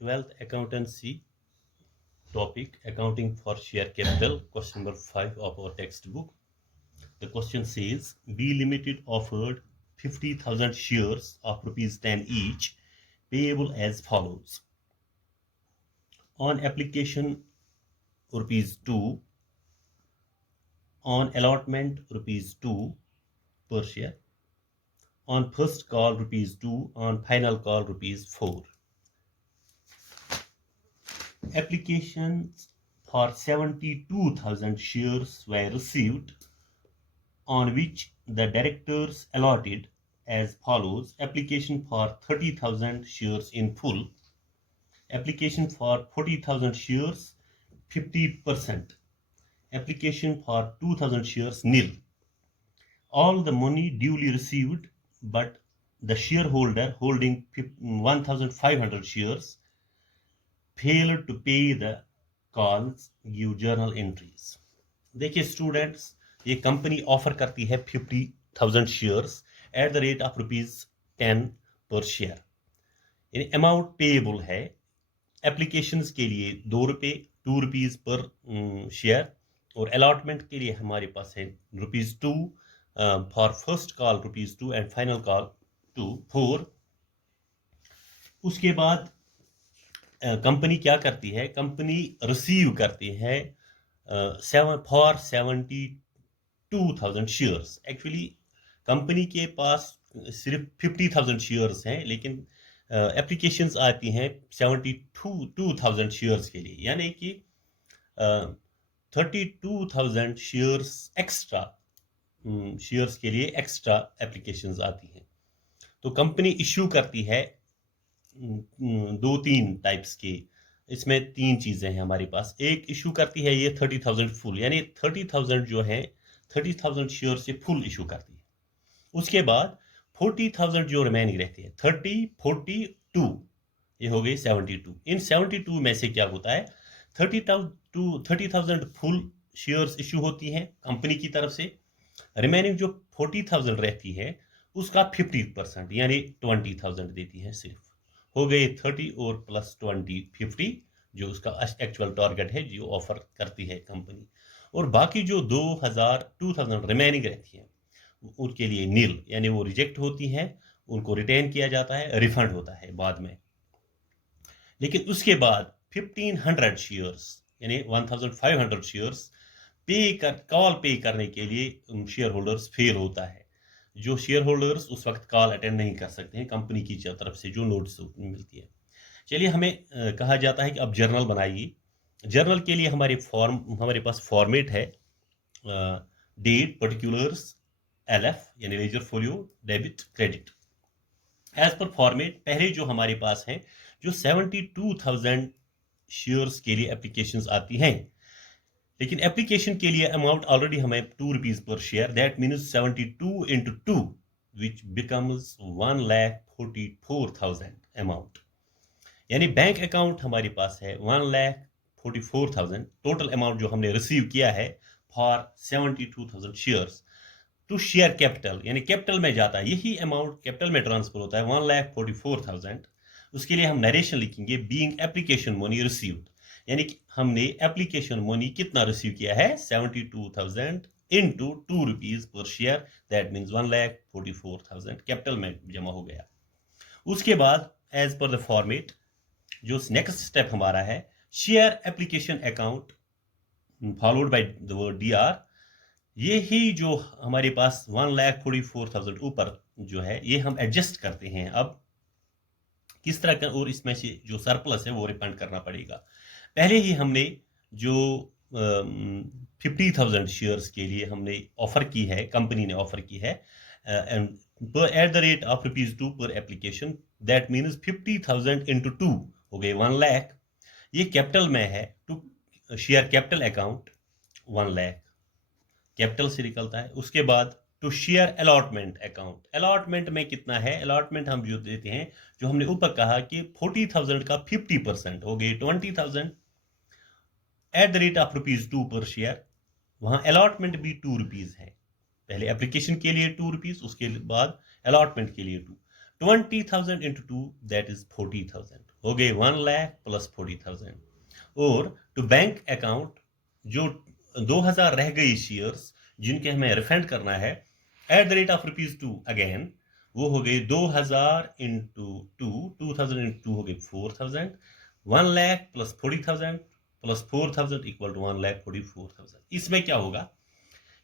12th accountancy topic, accounting for share capital, question number 5 of our textbook. The question says B Limited offered 50,000 shares of rupees 10 each, payable as follows. On application rupees 2, on allotment rupees 2 per share, on first call rupees 2, on final call rupees 4. Applications for 72,000 shares were received, on which the directors allotted as follows: application for 30,000 shares in full, application for 40,000 shares 50%, application for 2,000 shares nil. All the money duly received, but the shareholder holding 1,500 shares failed to pay the calls, give journal entries. देखिए students, ये company offer करती है 50,000 shares at the rate of ₹10 पर share. यानी amount payable है applications के लिए ₹2 पर शेयर, और अलॉटमेंट के लिए हमारे पास है ₹2 for first call ₹2 and final call 4। उसके बाद कंपनी क्या करती है? कंपनी रिसीव करती है फॉर 72,000 शेयर्स। एक्चुअली कंपनी के पास सिर्फ 50,000 शेयर्स हैं, लेकिन एप्लीकेशंस आती हैं 72,000 शेयर्स के लिए, यानी कि 32,000 शेयर्स एक्स्ट्रा शेयर्स के लिए एक्स्ट्रा एप्लीकेशंस आती हैं। तो कंपनी इश्यू करती है 2-3 टाइप्स के, इसमें 3 चीजें हैं हमारे पास। एक इशू करती है ये 30,000 फुल, यानी 30,000 जो है 30,000 शेयर से फुल इशू करती है। उसके बाद 40,000 जो रिमेनिंग रहती है, 30, 42, ये हो गई 72। इन 72 में से क्या होता है, 30,000 फुल शेयर्स इशू होती हैं कंपनी की तरफ से, रिमेनिंग जो 40,000 रहती है उसका 50% यानी 20,000 देती है सिर्फ। हो गए 30 और प्लस 20 50, जो उसका एक्चुअल टारगेट है जो ऑफर करती है कंपनी। और बाकी जो 2,000 रिमेनिंग रहती है उनके लिए नील, यानी वो रिजेक्ट होती हैं, उनको रिटेन किया जाता है, रिफंड होता है बाद में। लेकिन उसके बाद 1,500 शेयर्स यानी 1,500 शेयर्स कॉल पे करने के लिए शेयर होल्डर्स फेल होता है। जो शेयर होल्डर्स उस वक्त कॉल अटेंड नहीं कर सकते हैं कंपनी की तरफ से जो नोटिस मिलती है। चलिए, हमें कहा जाता है कि अब जर्नल बनाइए। जर्नल के लिए हमारे पास फॉर्मेट है डेट, पर्टिकुलर्स, LF यानी ledger folio, debit, credit. As per format पहले जो हमारे पास है, जो 72,000 शेयर्स के लिए एप्लीकेशंस आती हैं, लेकिन एप्लीकेशन के लिए अमाउंट ऑलरेडी हमें ₹2 पर share, that means 72 into 2 which becomes 1,44,000 amount. यानी बैंक अकाउंट हमारे पास है 1,44,000, टोटल अमाउंट जो हमने रिसीव किया है for 72,000 shares to share capital, यानी कैपिटल में जाता है, यही अमाउंट कैपिटल में ट्रांसफर होता है 1,44,000। उसके लिए हम नरेशन लिखेंगे बीइंग एप्लीकेशन मनी रिसीव्ड, यानी कि हमने एप्लीकेशन मनी कितना रिसीव किया है 72,000 into ₹2 पर शेयर, दैट मीन्स 1,44,000 कैपिटल में जमा हो गया। उसके बाद एज पर द फॉर्मेट जो नेक्स्ट स्टेप हमारा है, share application account followed by the word DR। ये ही जो हमारे पास 1,44,000 ऊपर जो है ये हम एडजस्ट करते हैं अब किस तरह का, और इसमें से जो सरप्लस है वो रिफंड करना पड़ेगा। पहले ही हमने जो 50,000 शेयर्स के लिए हमने ऑफर की है, कंपनी ने ऑफर की है एट द रेट ऑफ ₹2 पर एप्लीकेशन, दैट मीन्स 50,000 into 2 हो गए 1 लाख। ये कैपिटल में है, to share capital account 1 lakh capital से निकलता है। उसके बाद to share allotment account, allotment में कितना है, अलॉटमेंट हम जो देते हैं, जो हमने ऊपर कहा कि 40,000 का 50% हो गए 20,000 एट द रेट ऑफ ₹2 पर शेयर। वहां अलॉटमेंट भी ₹2 है, पहले एप्लीकेशन के लिए ₹2, उसके बाद अलॉटमेंट के लिए 20,000 into 2 दैट इज 40,000 हो गए 1 लाख प्लस 40,000। और टू बैंक अकाउंट जो 2,000 रह गई शेयर्स जिनके हमें रिफंड करना है at the rate of ₹2 again, वो हो गए 2,000 इंटू 2,000 इंटू हो गए 4,000। 1 lakh plus 40,000 plus 4,000 equal to 1,44,000। इसमें क्या होगा,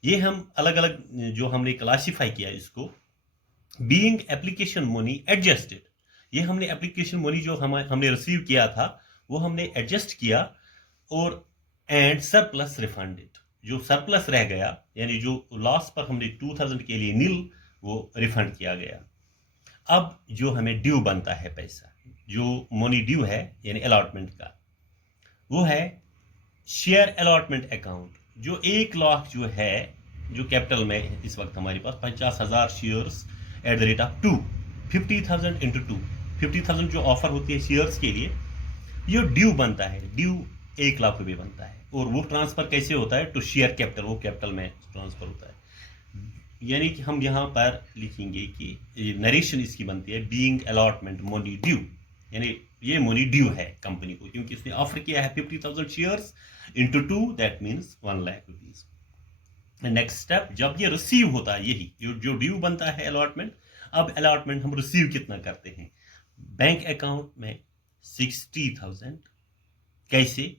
ये हम अलग अलग जो हमने क्लासिफाई किया इसको बीइंग एप्लीकेशन मनी एडजस्टेड, ये हमने एप्लीकेशन मनी जो हमने रिसीव किया था वो हमने एडजस्ट किया, और एंड सरप्लस रिफंडेड, जो सरप्लस रह गया यानी जो लॉस पर हमने 2,000 के लिए नील वो रिफंड किया गया। अब जो हमें ड्यू बनता है पैसा, जो मनी ड्यू है यानी अलॉटमेंट का, वो है शेयर अलॉटमेंट अकाउंट। जो 1 लाख जो है, जो कैपिटल में इस वक्त हमारे पास 50,000 shares at the rate of 2, 50,000 into 2, 50,000 जो ऑफर होती है शेयर्स के लिए, ये ड्यू बनता है। ड्यू 1 लाख रुपए बनता है, और वो ट्रांसफर कैसे होता है, टू शेयर कैपिटल, वो कैपिटल में ट्रांसफर होता है। यानी कि हम यहाँ पर लिखेंगे कि नरेशन इसकी बनती है बीइंग अलॉटमेंट मनी ड्यू, यानी ये मनी ड्यू है कंपनी को, क्योंकि उसने ऑफर किया है 50,000 shares into 2, that means 1 lakh rupees. Next step, जब ये रिसीव होता है, यही जो ड्यू बनता है अलॉटमेंट, अब अलॉटमेंट हम रिसीव कितना करते हैं, बैंक अकाउंट में 60,000। कैसे,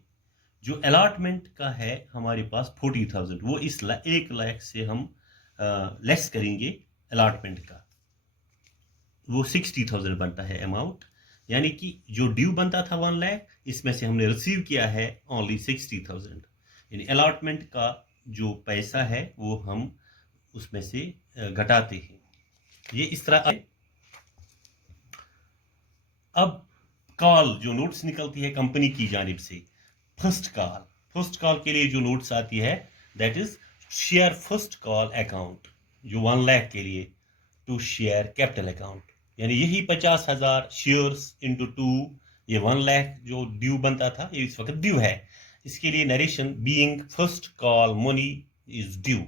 जो अलॉटमेंट का है हमारे पास 40,000, वो इस 1 लाख से हम लेस करेंगे अलॉटमेंट का, वो 60,000 बनता है अमाउंट। यानी कि जो ड्यू बनता था 1 लाख, इसमें से हमने रिसीव किया है ओनली 60,000, यानी अलॉटमेंट का जो पैसा है वो हम उसमें से घटाते हैं। ये इस तरह। अब कॉल जो नोट्स निकलती है कंपनी की जानिब से, फर्स्ट कॉल के लिए जो नोट्स आती है, that is share first call account, जो 1 लाख के लिए, टू शेयर कैपिटल अकाउंट, यानी यही 50,000 शेयर्स इंटू 2, ये 1 लाख जो ड्यू बनता था, ये इस वक्त ड्यू है। इसके लिए narration being first call money is due,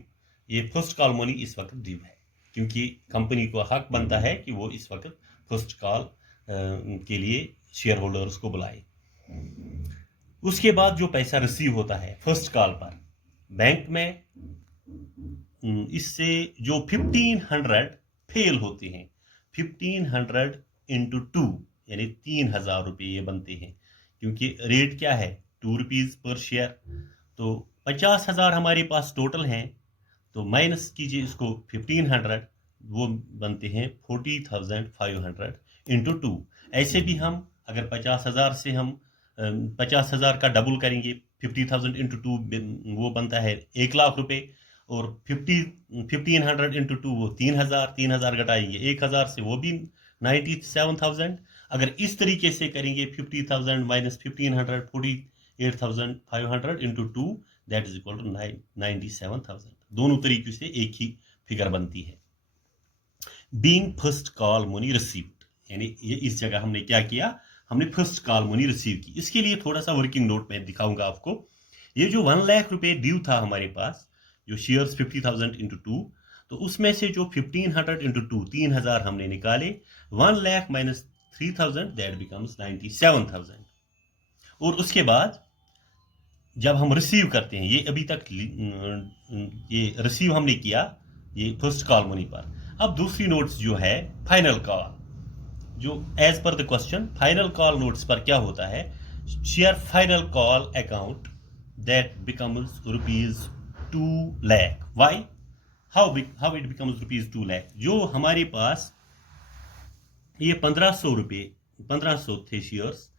ये फर्स्ट कॉल मनी इस वक्त ड्यू है, क्योंकि कंपनी को हक बनता है कि वो इस वक्त फर्स्ट कॉल के लिए शेयर होल्डर्स को बुलाए। उसके बाद जो पैसा रिसीव होता है फर्स्ट कॉल पर बैंक में, इससे जो 1,500 फेल होते हैं, 1,500 इंटू 2 यानी 3,000 रुपये ये बनते हैं, क्योंकि रेट क्या है, ₹2 पर शेयर। तो 50,000 हमारे पास टोटल हैं, तो माइनस कीजिए इसको 1,500, वो बनते हैं 40,500 इंटू 2। ऐसे भी हम अगर 50,000 से हम 50,000 का डबल करेंगे, 50,000 इंटू 2 वो बनता है 1 लाख रुपए, और 1,500 इंटू 2 वो 3,000, 3,000 घटाएंगे 1,000 से, वो भी 97,000। अगर इस तरीके से करेंगे 50,000 minus 1,500, 48,500 into 2, that is equal to 97,000। दोनों तरीके से एक ही फिगर बनती है। Being first call money received, यानी ये इस जगह हमने क्या किया, हमने फर्स्ट कॉल मनी रिसीव की। इसके लिए थोड़ा सा वर्किंग नोट में दिखाऊंगा आपको। ये जो 1 लाख रुपए ड्यू था हमारे पास, जो शेयर्स 50,000 इंटू 2, तो उसमें से जो 1,500 इंटू 2, 3,000 हमने निकाले, 1 लाख माइनस 3,000, दैट बिकम्स 97,000। और उसके बाद जब हम रिसीव करते हैं, ये अभी तक ये रिसीव हमने किया ये फर्स्ट कॉल मनी पर। अब दूसरी नोट्स जो है फाइनल कॉल, जो as per the question final call notes पर क्या होता है, share final call account that becomes ₹2 lakh. Why, how it becomes ₹2 lakh, जो हमारे पास ये 1,500 थे शेयर्स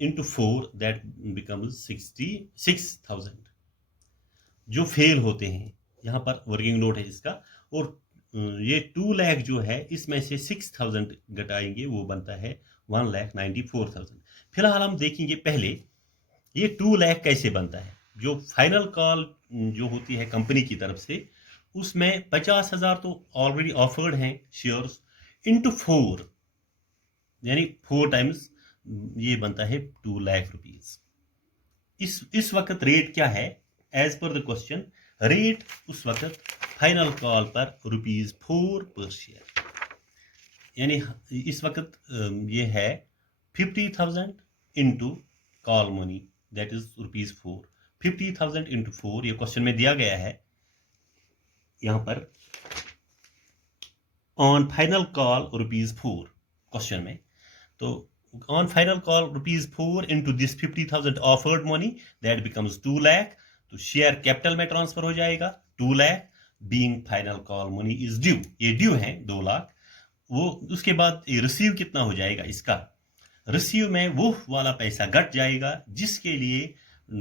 इंटू 4, दैट बिकम्स 66,000 जो फेल होते हैं। यहाँ पर वर्किंग नोट है इसका। और ये 2 लाख जो है, इसमें से 6,000 घटाएंगे, वो बनता है 1,94,000। फिलहाल हम देखेंगे पहले ये 2 लाख कैसे बनता है। जो फाइनल कॉल जो होती है कंपनी की तरफ से, उसमें 50,000 तो ऑलरेडी ऑफर्ड हैं शेयर्स, इंटू 4 यानी 4 टाइम्स ये बनता है 2 लाख रुपीज। इस वक्त रेट क्या है, as per the question, rate उस वक्त फाइनल कॉल पर ₹4 पर शेयर, यानी इस वक्त ये है 50,000 into call money, that is rupees 4. 50,000 into 4, ये क्वेश्चन में दिया गया है यहाँ पर on final call rupees 4 question में. तो on final call rupees 4 into this 50,000 offered money, that becomes 2 lakh. तो शेयर कैपिटल में ट्रांसफर हो जाएगा 2 lakh. Being final call money is due, ये ड्यू है 2 लाख. वो उसके बाद रिसीव कितना हो जाएगा इसका, रिसीव में वो वाला पैसा घट जाएगा जिसके लिए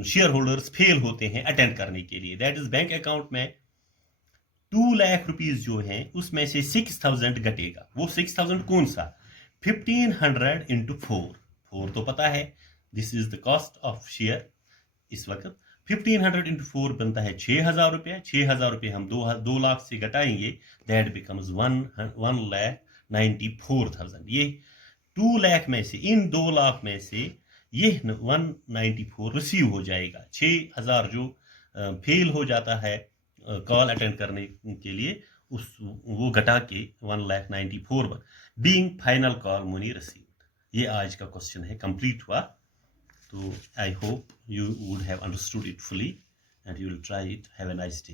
शेयर होल्डर्स फेल होते हैं अटेंड करने के लिए. दैट इज बैंक अकाउंट में 2 लाख रुपीज जो है उसमें से 6,000 घटेगा. वो 6,000 कौन सा, 1,500 into 4 तो पता है this is the cost of share. इस वक्त 1,500 into 4 बनता है 6,000 रुपये. 6,000 रुपये हम 2 लाख से घटाएंगे, दैट बिकम्स 1,94,000. ये 2 लाख में से, इन 2 लाख में से ये 194 रिसीव हो जाएगा. 6,000 जो फेल हो जाता है कॉल अटेंड करने के लिए, उस वो घटा के 1,94,000 being final call money received. ये आज का क्वेश्चन है, कंप्लीट हुआ. तो I hope you would have understood it fully and you will try it. Have a nice day.